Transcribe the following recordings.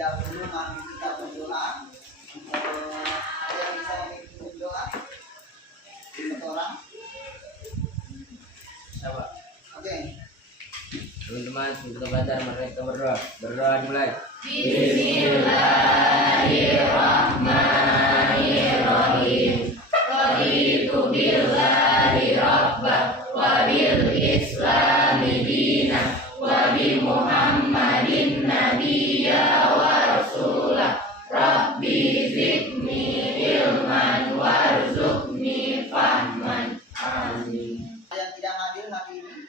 dahulu mari kita berdoa. Ada yang bisa memimpin doa? Satu orang? Siapa? Oke. Teman-teman, kita belajar mereka berdoa. Berdoa dimulai. Bismillahirrahmanirrahim. Raditu billahi rabba wa bil islami dina wa bi Muhammadin nabiyya wa rasulah. Rabbi zidni ilman warzuqni fahman. Amin. Yang tidak hadir hari ini?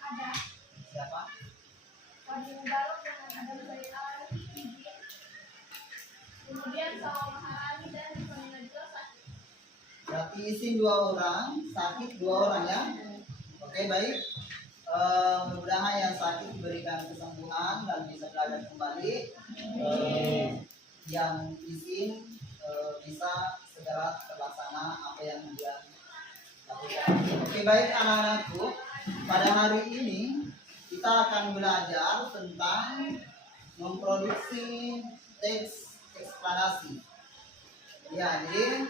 Ada Siapa? Fadil Mubarak dengan Adam Zainal izin. Kemudian Sawa Maharani dan Soni Najwa sakit. Berarti izin 2 orang, sakit 2 orang ya. Oke, baik. Mudah-mudahan yang sakit diberikan kesembuhan dan bisa belajar kembali. Yang izin bisa segera terlaksana apa yang dia lakukan. Oke, baik anak-anakku. Pada hari ini kita akan belajar tentang memproduksi teks eksplanasi. Ya, jadi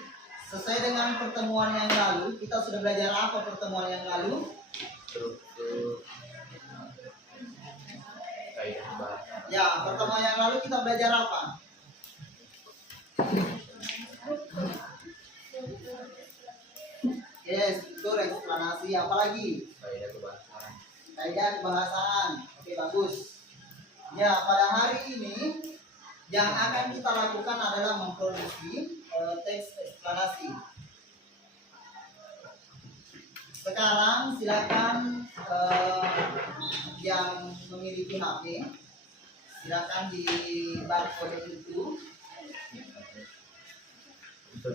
sesuai dengan pertemuan yang lalu, kita sudah belajar apa pertemuan yang lalu? Struktur kaidah bahasa. Ya, pertemuan yang lalu kita belajar apa? Yes, struktur eksplanasi. Apalagi? Kaidah kebahasaan. Kaidah kebahasaan. Oke, bagus. Ya, pada hari ini yang akan kita lakukan adalah memproduksi teks eksplanasi. Sekarang silakan yang memiliki HP, silakan di barcode itu.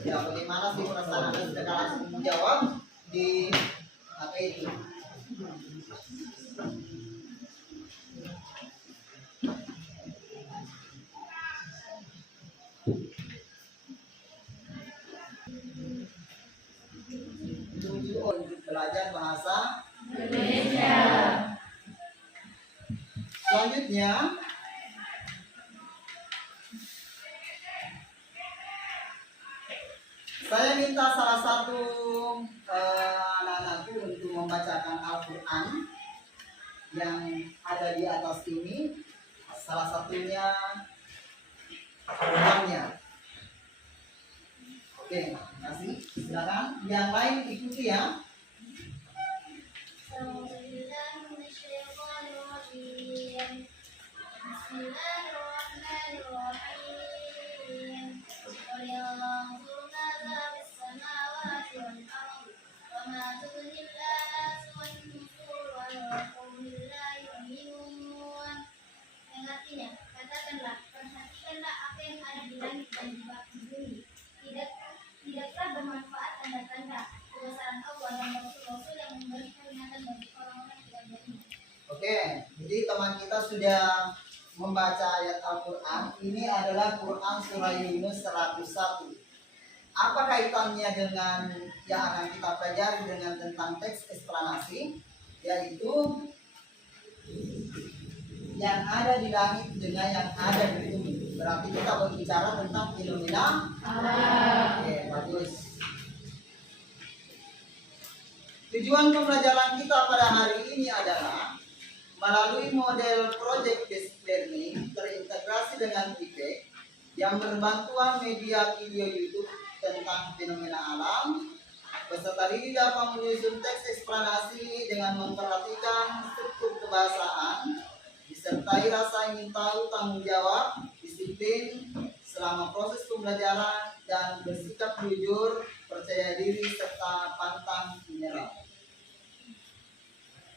Ya, bagaimana sih perasaan Anda sudah langsung menjawab di HP itu? Tujuh untuk belajar bahasa Indonesia. Selanjutnya, saya minta salah satu anak-anakku untuk membacakan Al-Quran yang ada di atas ini. Salah satunya Qurannya. Oke, terima kasih. Silakan. Yang lain ikuti ya. Yang artinya, katakanlah, perhatikanlah apa yang ada di langit dan di bumi. Tidaklah bermanfaat tanda-tanda kebesaran Allah dan Rasul-Rasul yang memberi peringatan bagi orang-orang yang tidak beriman. Oke, jadi teman kita sudah membaca ayat Al-Quran. Ini adalah Quran Surah Yunus 101. Apa kaitannya dengan yang akan kita pelajari dengan tentang teks eksplanasi? Yaitu yang ada di langit dengan yang ada di bumi. Berarti kita berbicara tentang fenomena alam. Oke, bagus. Tujuan pembelajaran kita pada hari ini adalah melalui model project based learning terintegrasi dengan feedback yang berbantuan media video YouTube tentang fenomena alam. Peserta didik dapat menyusun teks eksplanasi dengan memperhatikan struktur kebahasaan, disertai rasa ingin tahu, tanggung jawab, disiplin selama proses pembelajaran, dan bersikap jujur, percaya diri, serta pantang menyerah.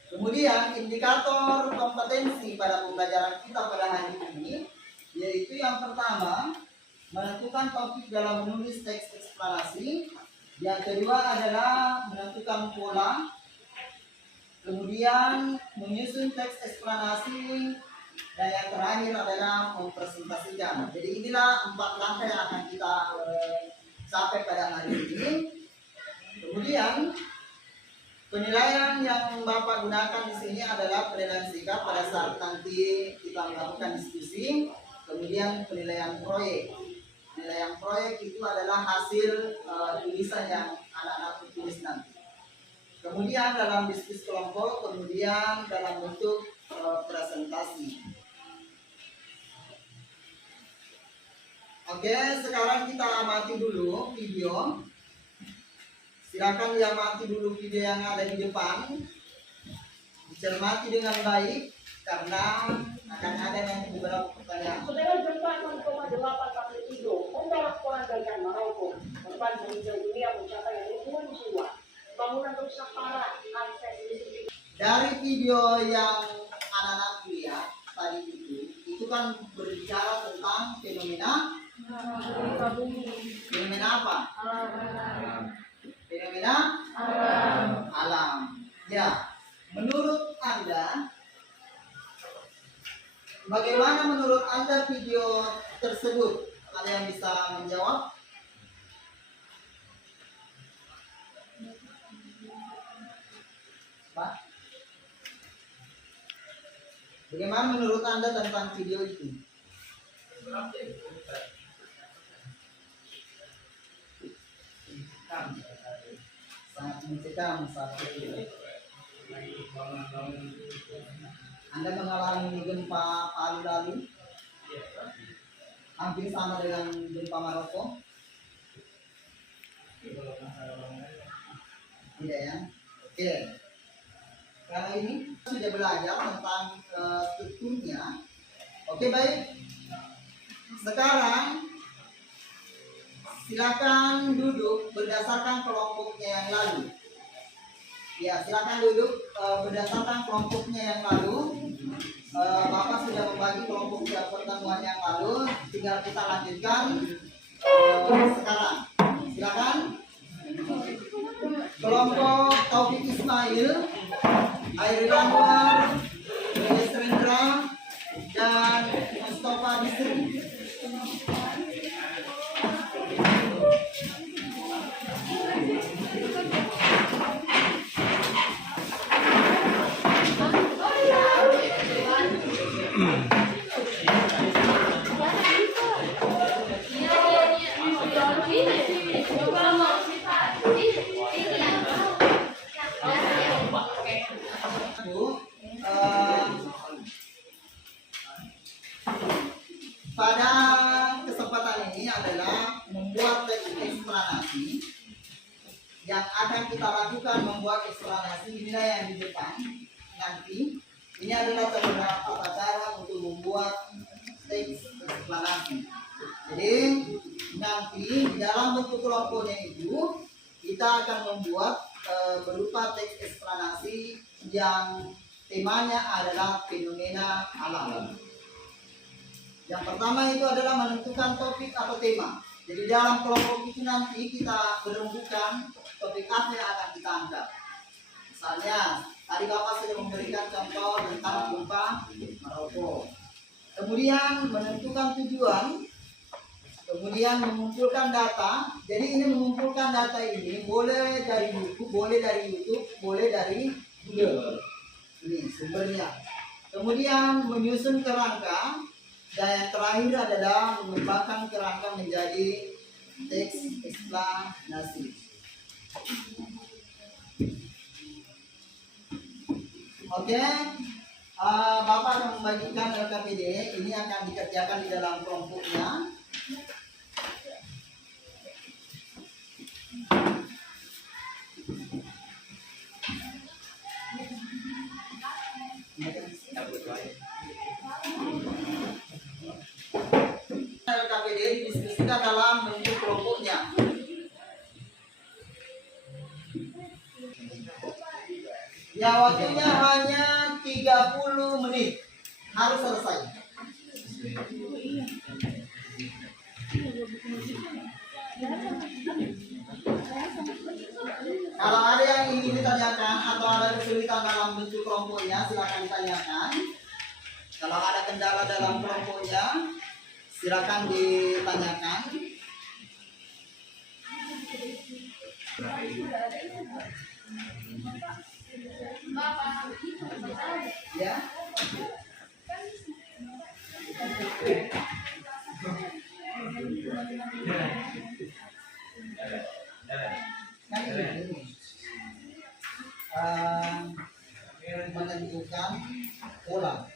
Kemudian indikator kompetensi pada pembelajaran kita pada hari ini, yaitu yang pertama, menentukan topik dalam menulis teks eksplanasi. Yang kedua adalah menentukan pola. Kemudian menyusun teks eksplanasi. Dan yang terakhir adalah mempresentasikan. Jadi inilah 4 langkah yang akan kita capai pada hari ini. Kemudian penilaian yang Bapak gunakan di sini adalah penilaian sikap pada saat nanti kita melakukan diskusi. kemudian penilaian proyek. Penilaian proyek itu adalah hasil tulisan yang anak-anak tulis nanti. Kemudian dalam diskusi kelompok, kemudian dalam bentuk presentasi. Oke, sekarang kita amati dulu video. Silakan diamati dulu video yang ada di depan. Dicermati dengan baik karena akan ada nanti beberapa pertanyaan. Saudara gempa 6,8 membawa polandakan Maroko, korban meninggal dunia mencapai ribuan jiwa. Bangunan rusak parah, akses listrik. Dari video yang anak-anak lihat tadi itu kan berbicara tentang fenomena apa? Fenomena alam. Ya, menurut Anda, bagaimana menurut Anda video tersebut? Ada yang bisa menjawab? Pak? Bagaimana menurut Anda tentang video itu? Sangat mencekam saat itu. Anda mengalami gempa Palu lalu? Hampir sama dengan gempa Maroko? Tidak ya? Oke. Karena ini sudah belajar tentang strukturnya. Oke, baik. Sekarang silakan duduk berdasarkan kelompoknya yang lalu. Ya, silakan duduk berdasarkan kelompoknya yang lalu. Bapak sudah membagi kelompok pertemuan yang lalu. Tinggal kita lanjutkan sekarang. Silakan. Kelompok Taufik Ismail, Hairil Anwar, Medes Rendra, dan Mustafa Bisri. Pada kesempatan ini adalah membuat eksplanasi yang akan kita lakukan. Membuat eksplanasi inilah yang di depan nanti. Ini adalah beberapa tata cara untuk membuat teks eksplanasi. Jadi nanti di dalam bentuk kelompoknya itu kita akan membuat berupa teks eksplanasi yang temanya adalah fenomena alam. Yang pertama itu adalah menentukan topik atau tema. Jadi dalam kelompok itu nanti kita berembukan topik apa yang akan kita angkat. Misalnya, tadi Bapak sudah memberikan contoh tentang gempa Maroko. Kemudian menentukan tujuan, kemudian mengumpulkan data. Jadi ini mengumpulkan data ini boleh dari buku, boleh dari YouTube, boleh dari Google. Ini sumbernya. Kemudian menyusun kerangka. Dan yang terakhir adalah mengembangkan kerangka menjadi teks eksplanasi. Oke, Bapak akan membagikan LKPD. Ini akan dikerjakan di dalam kelompoknya. LKPD didiskusikan dalam bentuk kelompoknya. Ya, waktunya hanya 30 menit. Harus selesai. Kalau ada yang ingin ditanyakan atau ada kesulitan dalam bentuk kelompoknya, silakan ditanyakan. Kalau ada kendala dalam kelompoknya, silakan ditanyakan. Ya. menentukan pola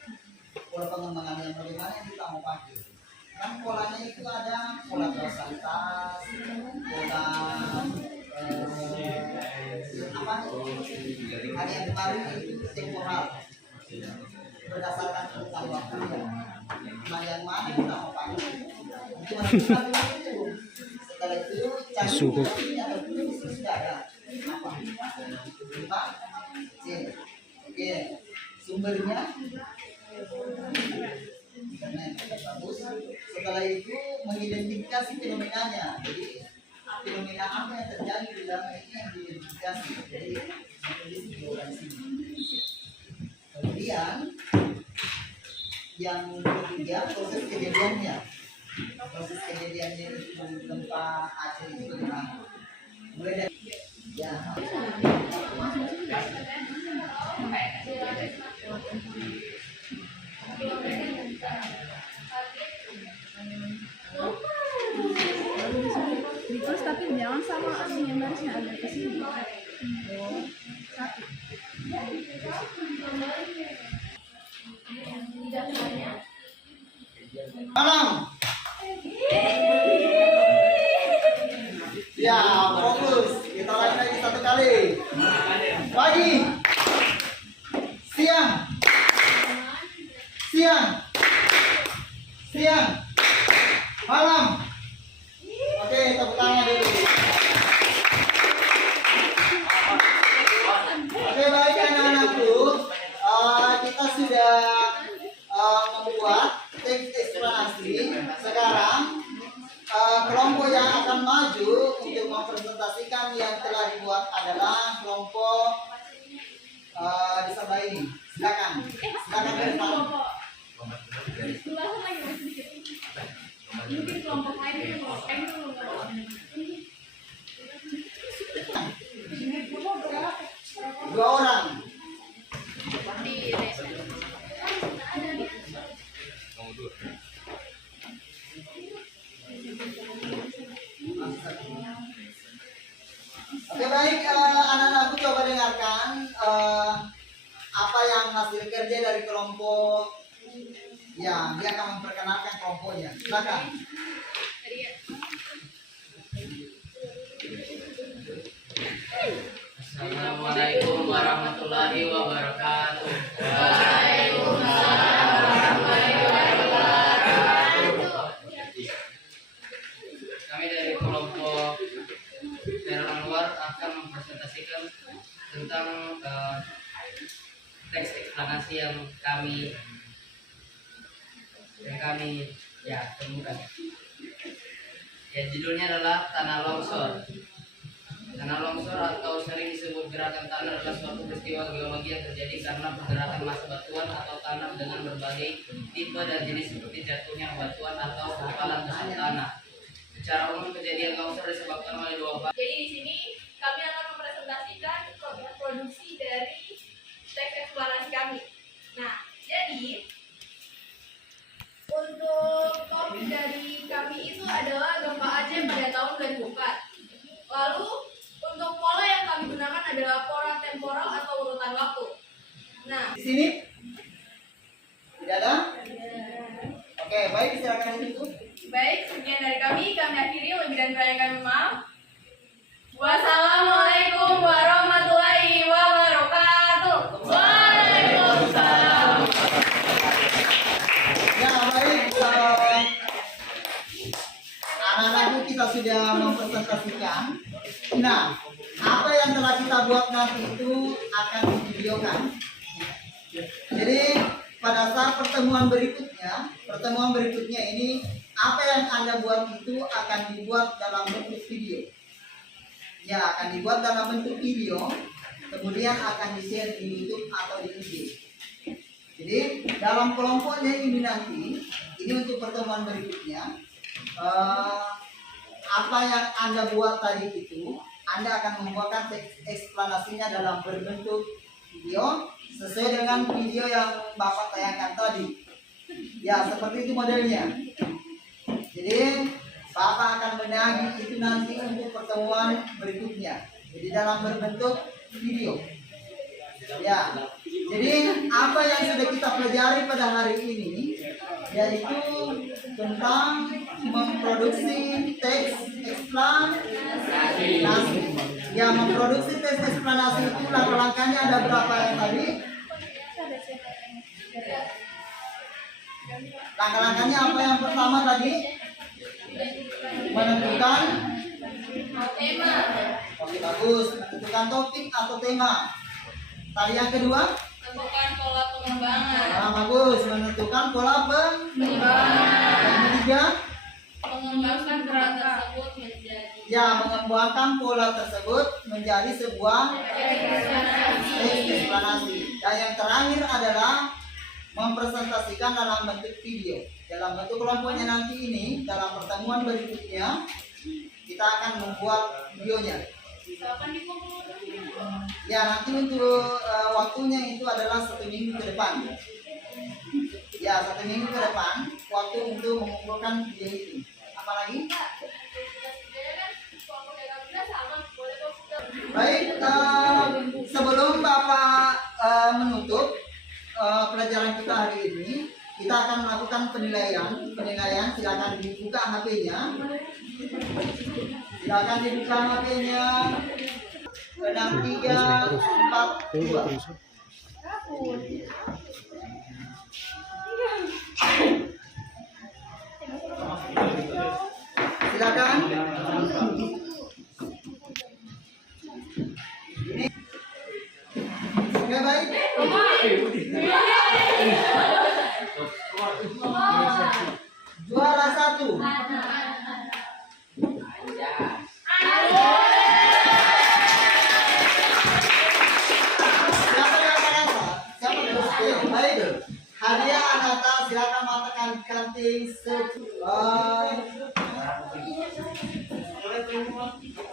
pengembangan yang bagaimana yang kita mau pakai. Kan polanya itu ada pola kualitas, pola apa? Hari yang kemarin itu temporal berdasarkan urutan waktunya. Nah yang mana kita mau pakai? Cuma kita itu. Setelah itu cari buktinya atau itu sudah ada. Apa? Lima, C. Oke, sumbernya. Bagus. Setelah itu mengidentifikasi fenomenanya. Jadi fenomena apa yang terjadi di dalam ini yang diidentifikasi. Jadi di sini. Kemudian yang ketiga proses kejadiannya. Proses kejadiannya itu gempa Aceh itu bagaimana? Mulai dari ya. Terus tapi jangan sama aslinya barisnya agak ke sini. Satu. Malam. Ya, fokus. Kita lagi satu kali. Pagi. Siang. Siang. Siang. Malam. Oke, tepuk tangan dulu. Oke, baik anak-anakku. Kita sudah membuat teks eksplanasi. Sekarang kelompok yang akan maju untuk mempresentasikan yang telah dibuat adalah kelompok di sebelah ini. Silakan. Silakan dari depan. Mungkin kelompok lain dulu. Dua orang. Oke baik anak-anakku coba dengarkan apa yang hasil kerja dari kelompok. Ya, dia akan memperkenalkan kelompoknya. Silakan. Assalamualaikum warahmatullahi wabarakatuh. Waalaikumsalam warahmatullahi wabarakatuh. Kami dari kelompok Khairul Anwar akan mempresentasikan tentang teks eksplanasi yang kami temukan. Ya, judulnya adalah tanah longsor. Tanah longsor atau sering disebut gerakan tanah adalah suatu peristiwa geologi yang terjadi karena pergerakan massa batuan atau tanah dengan berbagai tipe dan jenis seperti jatuhnya batuan atau hamparan besar tanah. Secara umum kejadian longsor disebabkan oleh dua faktor. Jadi di sini kami akan mempresentasikan produksi dari teks eksplorasi kami. Nah, jadi untuk topik dari kami itu adalah gempa Aceh pada tahun 2004. Lalu untuk pola yang kami gunakan adalah pola temporal atau urutan waktu. Nah, Di sini tidak ada? Oke, baik silakan itu. baik, sekian dari kami akhiri, lebih dan kurangnya kami maaf. Wassalamualaikum warahmatullahi wabarakatuh. Waalaikumsalam. Ya baik, anak-anakku kita sudah mempresentasikan. Nah, apa yang telah kita buat nanti itu akan divideokan. Jadi pada saat pertemuan berikutnya ini apa yang Anda buat itu akan dibuat dalam bentuk video. Ya, akan dibuat dalam bentuk video, kemudian akan di-share di YouTube atau di IG. Jadi dalam kelompoknya ini nanti, ini untuk pertemuan berikutnya, apa yang Anda buat tadi itu, Anda akan membuatkan teks eksplanasinya dalam berbentuk video sesuai dengan video yang Bapak tayangkan tadi. Ya, seperti itu modelnya. Jadi Bapak akan menagih itu nanti untuk pertemuan berikutnya. Jadi dalam berbentuk video. Ya, jadi apa yang sudah kita pelajari pada hari ini yaitu tentang memproduksi teks eksplanasi. Ya, memproduksi teks eksplanasi itu langkah-langkahnya ada berapa yang tadi? Langkah-langkahnya apa yang pertama tadi? Menentukan tema. Oke, bagus. Menentukan topik atau tema. Tadi yang kedua? Tentukan pola pengembangan. Nah, bagus. Menentukan pola pengembangan. Yang ketiga? Mengembangkan peran tersebut menjadi Ya, mengembangkan pola tersebut menjadi sebuah teks eksplanasi. Dan yang terakhir adalah mempresentasikan dalam bentuk video. Dalam bentuk kelompoknya nanti ini, dalam pertemuan berikutnya, kita akan membuat videonya. kapan dikumpulkan? Ya, nanti untuk waktunya itu adalah 1 minggu ke depan. Ya, 1 minggu ke depan, waktu untuk mengumpulkan video itu. Apalagi? Baik, sebelum Bapak menutup pelajaran kita hari ini, kita akan melakukan penilaian. Silakan dibuka HP-nya. Silakan dibuka HP-nya. 6, 3, 4, 2. Silakan. Ini. Oke, baik. Juara 1. Siapa yang baik? Hadiah Anata, silakan matakan kanting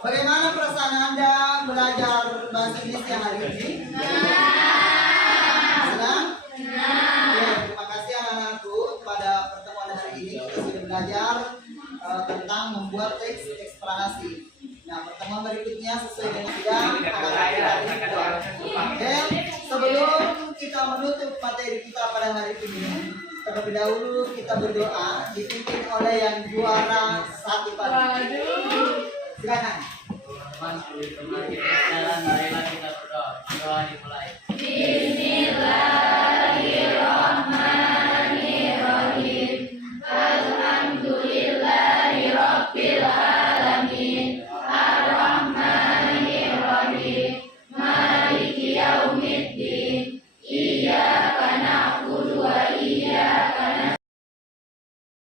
Bagaimana perasaan Anda belajar bahasa Indonesia hari ini? Senang? Ya, terima kasih anak-anakku. Pada pertemuan hari ini kita sudah belajar tentang membuat teks eksplanasi. Nah, pertemuan berikutnya sesuai dengan bidang Oke, sebelum kita menutup materi kita pada hari ini, terlebih dahulu kita berdoa dipimpin oleh yang juara 1 tadi. Silakan. Teman-teman kita jalan, marilah kita berdoa. Doa dimulai. Bismillah.